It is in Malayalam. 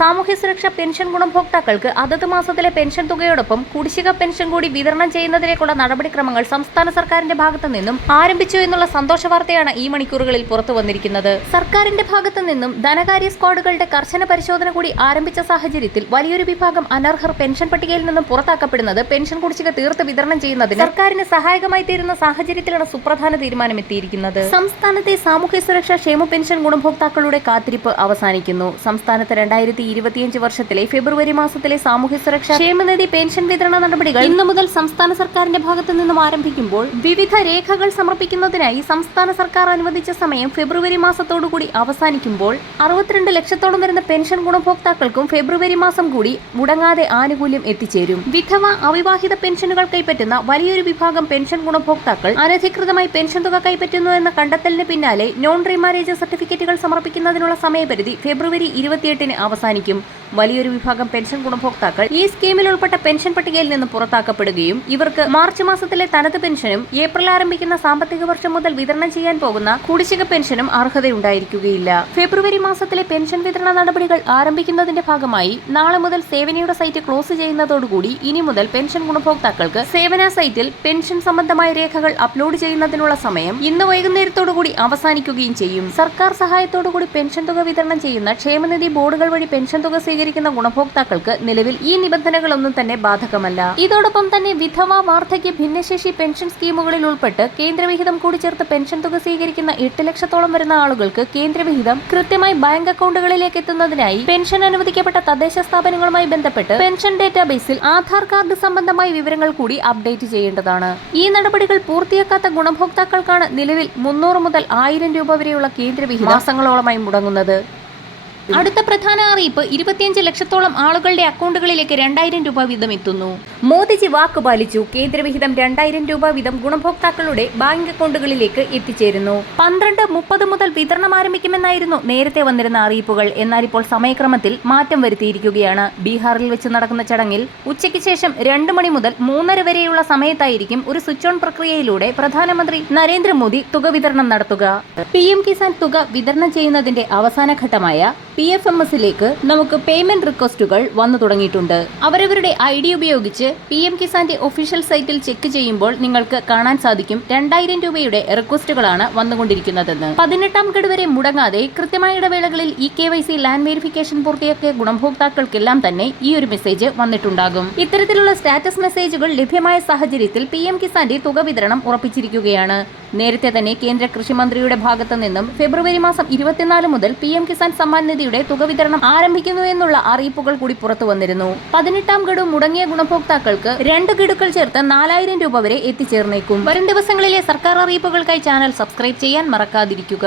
സാമൂഹ്യ സുരക്ഷാ പെൻഷൻ ഗുണഭോക്താക്കൾക്ക് അതത് മാസത്തിലെ പെൻഷൻ തുകയോടൊപ്പം കുടിശ്ശിക പെൻഷൻ കൂടി വിതരണം ചെയ്യുന്നതിലേക്കുള്ള നടപടിക്രമങ്ങൾ സംസ്ഥാന സർക്കാരിന്റെ ഭാഗത്തു നിന്നും ആരംഭിച്ചു എന്നുള്ള സന്തോഷ വാർത്തയാണ് ഈ മണിക്കൂറുകളിൽ പുറത്തു വന്നിരിക്കുന്നത്. സർക്കാരിന്റെ ഭാഗത്തു നിന്നും ധനകാര്യ സ്ക്വാഡുകളുടെ കർശന പരിശോധന കൂടി ആരംഭിച്ച സാഹചര്യത്തിൽ വലിയൊരു വിഭാഗം അനർഹർ പെൻഷൻ പട്ടികയിൽ നിന്നും പുറത്താക്കപ്പെടുന്നത് പെൻഷൻ കുടിശ്ശിക തീർത്ത് വിതരണം ചെയ്യുന്നതിന് സർക്കാരിന് സഹായകമായി തീരുന്ന സാഹചര്യത്തിലാണ് സുപ്രധാന തീരുമാനം എത്തിയിരിക്കുന്നത് സംസ്ഥാനത്തെ സാമൂഹ്യ സുരക്ഷാ ക്ഷേമ പെൻഷൻ ഗുണഭോക്താക്കളുടെ കാത്തിരിപ്പ് അവസാനിക്കുന്നു. സംസ്ഥാനത്ത് രണ്ടായിരത്തി ഇരുപത്തിയഞ്ച് വർഷത്തിലെ ഫെബ്രുവരി മാസത്തിലെ സാമൂഹ്യ സുരക്ഷാ ക്ഷേമനിധി പെൻഷൻ വിതരണ നടപടികൾ ഇന്നു മുതൽ സംസ്ഥാന സർക്കാരിന്റെ ഭാഗത്തു നിന്നും ആരംഭിക്കുമ്പോൾ വിവിധ രേഖകൾ സമർപ്പിക്കുന്നതിനായി സംസ്ഥാന സർക്കാർ അനുവദിച്ച സമയം ഫെബ്രുവരി മാസത്തോടുകൂടി അവസാനിക്കുമ്പോൾ അറുപത്തിരണ്ട് ലക്ഷത്തോളം വരുന്ന പെൻഷൻ ഗുണഭോക്താക്കൾക്കും ഫെബ്രുവരി മാസം കൂടി മുടങ്ങാതെ ആനുകൂല്യം എത്തിച്ചേരും. വിധവ അവിവാഹിത പെൻഷനുകൾ കൈപ്പറ്റുന്ന വലിയൊരു വിഭാഗം പെൻഷൻ ഗുണഭോക്താക്കൾ അനധികൃതമായി പെൻഷൻ തുക കൈപ്പറ്റുന്നു എന്ന കണ്ടെത്തലിന് പിന്നാലെ നോൺ റീമാരേജ് സർട്ടിഫിക്കറ്റുകൾ സമർപ്പിക്കുന്നതിനുള്ള സമയപരിധി ഫെബ്രുവരി ഇരുപത്തിയെട്ടിന് അവസാനിക്കും. കാണിക്കും വലിയൊരു വിഭാഗം പെൻഷൻ ഗുണഭോക്താക്കൾ ഈ സ്കീമിൽ ഉൾപ്പെട്ട പെൻഷൻ പട്ടികയിൽ നിന്ന് പുറത്താക്കപ്പെടുകയും ഇവർക്ക് മാർച്ച് മാസത്തിലെ തനത് പെൻഷനും ഏപ്രിൽ ആരംഭിക്കുന്ന സാമ്പത്തിക വർഷം മുതൽ വിതരണം ചെയ്യാൻ പോകുന്ന കുടിശ്ശിക പെൻഷനും അർഹതയുണ്ടായിരിക്കുകയില്ല. ഫെബ്രുവരി മാസത്തിലെ പെൻഷൻ വിതരണ നടപടികൾ ആരംഭിക്കുന്നതിന്റെ ഭാഗമായി നാളെ മുതൽ സേവനയുടെ സൈറ്റ് ക്ലോസ് ചെയ്യുന്നതോടുകൂടി ഇനി മുതൽ പെൻഷൻ ഗുണഭോക്താക്കൾക്ക് സേവന സൈറ്റിൽ പെൻഷൻ സംബന്ധമായ രേഖകൾ അപ്ലോഡ് ചെയ്യുന്നതിനുള്ള സമയം ഇന്ന് വൈകുന്നേരത്തോടുകൂടി അവസാനിക്കുകയും ചെയ്യും. സർക്കാർ സഹായത്തോടുകൂടി പെൻഷൻ തുക വിതരണം ചെയ്യുന്ന ക്ഷേമനിധി ബോർഡുകൾ വഴി പെൻഷൻ തുക സ്വീകരിക്കുന്ന ഗുണഭോക്താക്കൾക്ക് നിലവിൽ ഈ നിബന്ധനകളൊന്നും തന്നെ ബാധകമല്ല. ഇതോടൊപ്പം തന്നെ വിധവ വാർദ്ധക്യ ഭിന്നശേഷി പെൻഷൻ സ്കീമുകളിൽ ഉൾപ്പെട്ട് കേന്ദ്രവിഹിതം കൂടി ചേർത്ത് പെൻഷൻ തുക സ്വീകരിക്കുന്ന എട്ട് ലക്ഷത്തോളം വരുന്ന ആളുകൾക്ക് കേന്ദ്രവിഹിതം കൃത്യമായി ബാങ്ക് അക്കൗണ്ടുകളിലേക്ക് എത്തുന്നതിനായി പെൻഷൻ അനുവദിക്കപ്പെട്ട തദ്ദേശ സ്ഥാപനങ്ങളുമായി ബന്ധപ്പെട്ട് പെൻഷൻ ഡേറ്റാബേസിൽ ആധാർ കാർഡ് സംബന്ധമായ വിവരങ്ങൾ കൂടി അപ്ഡേറ്റ് ചെയ്യേണ്ടതാണ്. ഈ നടപടികൾ പൂർത്തിയാക്കാത്ത ഗുണഭോക്താക്കൾക്കാണ് നിലവിൽ മുന്നൂറ് മുതൽ ആയിരം രൂപ വരെയുള്ള കേന്ദ്രവിഹിതം മാസങ്ങളോളമായി മുടങ്ങുന്നത്. അടുത്ത പ്രധാന അറിയിപ്പ് ഇരുപത്തിയഞ്ച് ലക്ഷത്തോളം ആളുകളുടെ അക്കൗണ്ടുകളിലേക്ക് രണ്ടായിരം രൂപ വീതം എത്തുന്നു മോദിജി വാക്ക് പാലിച്ചു. കേന്ദ്രവിഹിതം രണ്ടായിരം രൂപ വീതം ഗുണഭോക്താക്കളുടെ ബാങ്ക് അക്കൗണ്ടുകളിലേക്ക് എത്തിച്ചേരുന്നു. പന്ത്രണ്ട് മുപ്പത് മുതൽ വിതരണം ആരംഭിക്കുമെന്നായിരുന്നു നേരത്തെ വന്നിരുന്ന അറിയിപ്പുകൾ. എന്നാൽ ഇപ്പോൾ സമയക്രമത്തിൽ മാറ്റം വരുത്തിയിരിക്കുകയാണ്. ബീഹാറിൽ വെച്ച് നടക്കുന്ന ചടങ്ങിൽ ഉച്ചയ്ക്ക് ശേഷം രണ്ട് മണി മുതൽ മൂന്നര വരെയുള്ള സമയത്തായിരിക്കും ഒരു സ്വിച്ച് ഓൺ പ്രക്രിയയിലൂടെ പ്രധാനമന്ത്രി നരേന്ദ്രമോദി തുക വിതരണം നടത്തുക. പി എം കിസാൻ തുക വിതരണം ചെയ്യുന്നതിന്റെ അവസാന ഘട്ടമായ പി എഫ് എം എസിലേക്ക് നമുക്ക് പേയ്മെന്റ് റിക്വസ്റ്റുകൾ വന്നു തുടങ്ങിയിട്ടുണ്ട്. അവരവരുടെ ഐ ഡി ഉപയോഗിച്ച് പി എം കിസാന്റെ ഒഫീഷ്യൽ സൈറ്റിൽ ചെക്ക് ചെയ്യുമ്പോൾ നിങ്ങൾക്ക് കാണാൻ സാധിക്കും രണ്ടായിരം രൂപയുടെ റിക്വസ്റ്റുകളാണ് വന്നുകൊണ്ടിരിക്കുന്നതെന്ന്. പതിനെട്ടാം ഗഡ് വരെ മുടങ്ങാതെ കൃത്യമായ ഇടവേളകളിൽ E K Y C land verification പൂർത്തിയാക്കിയ ഗുണഭോക്താക്കൾക്കെല്ലാം തന്നെ ഈ ഒരു മെസ്സേജ് വന്നിട്ടുണ്ടാകും. ഇത്തരത്തിലുള്ള സ്റ്റാറ്റസ് മെസ്സേജുകൾ ലഭ്യമായ സാഹചര്യത്തിൽ പി എം കിസാന്റെ തുക വിതരണം ഉറപ്പിച്ചിരിക്കുകയാണ്. നേരത്തെ തന്നെ കേന്ദ്ര കൃഷിമന്ത്രിയുടെ ഭാഗത്തു നിന്നും ഫെബ്രുവരി മാസം ഇരുപത്തിനാല് മുതൽ പി എം കിസാൻ സമ്മാൻ നിധിയുടെ തുക വിതരണം ആരംഭിക്കുന്നു എന്നുള്ള അറിയിപ്പുകൾ കൂടി പുറത്തു വന്നിരുന്നു. പതിനെട്ടാം ഗഡു മുടങ്ങിയ ഗുണഭോക്താക്കൾക്ക് രണ്ട് ഗഡുക്കൾ ചേർത്ത് നാലായിരം രൂപ വരെ എത്തിച്ചേർന്നേക്കും. വരും ദിവസങ്ങളിലെ സർക്കാർ അറിയിപ്പുകൾക്കായി ചാനൽ സബ്സ്ക്രൈബ് ചെയ്യാൻ മറക്കാതിരിക്കുക.